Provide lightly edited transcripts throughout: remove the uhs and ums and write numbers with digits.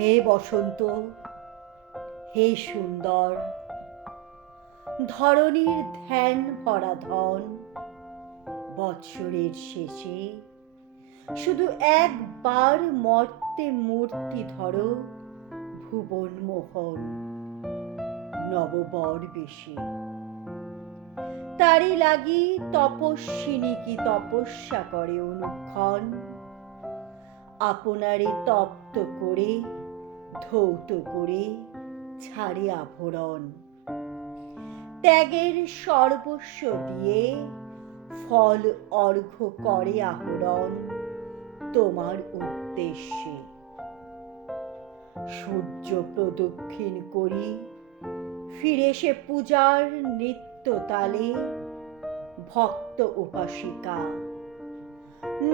হে বসন্ত, হে সুন্দর, ধরণীর ধ্যান ভরা ধন, বৎসরের শেষে শুধু একবার মর্তে মূর্তি ধরো ভুবন মোহন নববর বেশে। তারই লাগি তপস্বিনী কি তপস্যা করে অনুক্ষণ, আপনারে তপ্ত করে ধৌত করে ছাড়ে আভরণ। ত্যাগের সর্বস্ব দিয়ে ফল অর্ঘ্য করে আহরণ তোমার উদ্দেশ্যে। সূর্য প্রদক্ষিণ করি ফিরে সে পূজার নিত্য তালে, ভক্ত উপাসিকা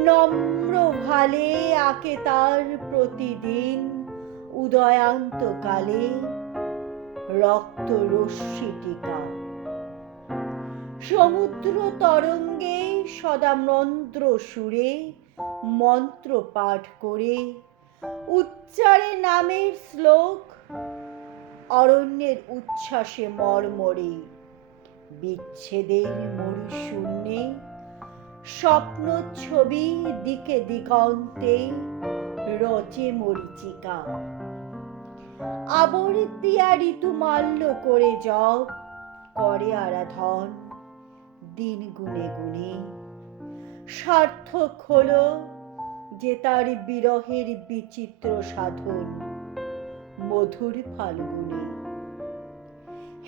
নম্র ভালে আঁকে তার প্রতিদিন উদয়ান্ত কালে রক্ত রশ্মি টিকা। সমুদ্র তরঙ্গে সদা মন্ত্র সুরে মন্ত্র পাঠ করে উচ্চারে নামের শ্লোক, অরণ্যের উচ্ছ্বাসে মর্মরে বিচ্ছেদের মরুশূন্যে স্বপ্ন ছবি দিকে দিগন্তে রচে মরীচিকা। আবর্তিয়া ঋতুমাল্য করে জপ করে আরাধন দিন গুনে গুনে, সার্থক হলো যে তার বিরহের বিচিত্র সাধন মধুর ফাল্গুনে।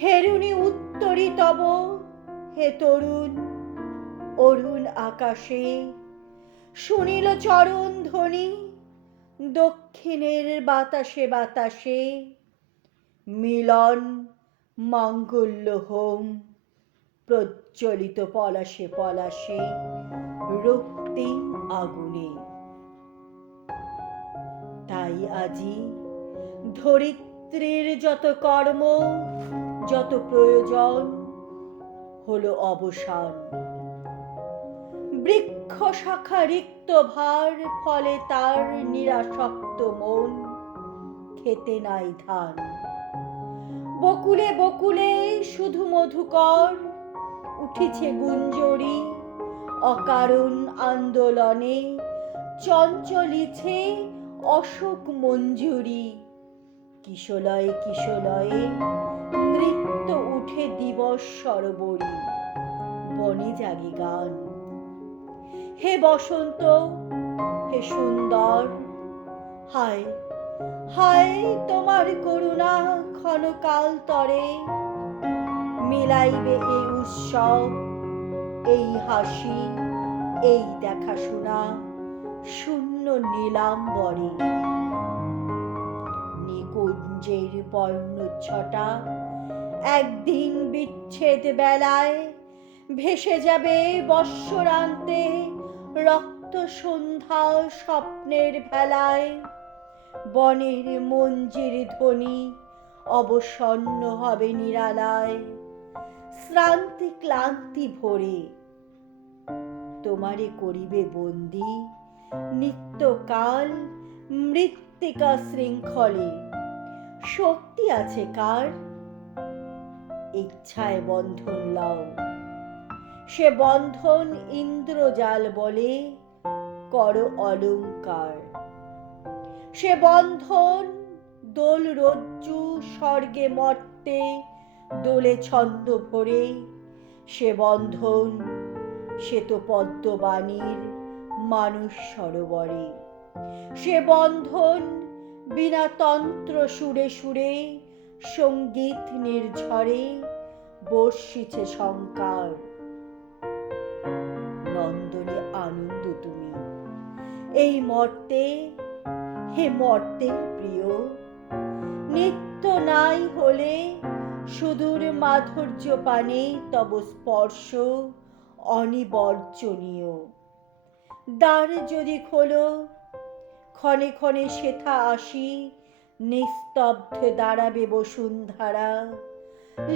হেরুনি উত্তরী তব হে তরুণ, অরুণ আকাশে শুনিল চরণ ধ্বনি, দক্ষিণের বাতাসে বাতাসে মিলন মাঙ্গল্য হোম প্রজ্বলিত পলাশে পলাশে রক্তিম আগুনে। তাই আজি ধরিত্রীর যত কর্ম যত প্রয়োজন হলো অবসান। বৃক্ষ শাখা রিক্ত ভার ফলে তার নিরাসক্ত মন খেতে নাই ধান। বকুলে বকুলে শুধু মধুকর উঠিছে গুঞ্জরি, অকারণ আন্দোলনে চঞ্চলিছে অশোক মঞ্জুরি। কিশলয়ে কিশলয়ে নৃত্য উঠে দিবস সরবরি, বনে জাগি গান। হে বসন্ত, হে সুন্দর, হায় হায় তোমার করুণা ক্ষণকাল তরে মিলাইবে এই উৎসব, এই হাসি, এই দেখাশোনা শূন্য নীলাম্বরে। নিকুঞ্জের বর্ণচ্ছটা একদিন বিচ্ছেদ বেলায় ভেসে যাবে বৎসরান্তে রক্ত সন্ধ্যা স্বপ্নের ভেলায়। বনের মঞ্জির ধ্বনি অবসন্ন হবে নিরালায়, শ্রান্তি ক্লান্তি ভরে তোমারে করিবে বন্দি নিত্যকাল মৃত্তিকা শৃঙ্খলে। শক্তি আছে কার ইচ্ছায় বন্ধন লও, সে বন্ধন ইন্দ্রজাল বলে কর অলঙ্কার। সে বন্ধন দোল রজ্জু স্বর্গে মর্তে দোলে ছন্দ ভরে, সে বন্ধন সে তো পদ্মবাণীর মানুষ সরোবরে। সে বন্ধন বিনা তন্ত্র সুরে সুরে সঙ্গীত নির্ঝরে বর্ষিছে শঙ্কার। নন্দনে আনন্দ তুমি এই মর্তে, হে মর্তের প্রিয়। নিত্য নাই হলে সুদূর মাধুর্য পানে তব স্পর্শ অনিবর্জনীয়। দ্বার যদি খোলো ক্ষণে ক্ষণে সেথা আসি, নিস্তব্ধে দাঁড়াবে বসুন্ধরা।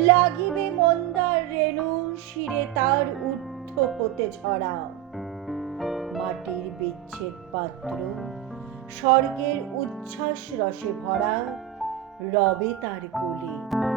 লাগিবে মন্দার রেণু শিরে তার ঊর্ধ্ব হতে ঝরা। মাটির বিচ্ছেদ পাত্র স্বর্গের উচ্ছ্বাস রসে ভরা রবে তার কোলে।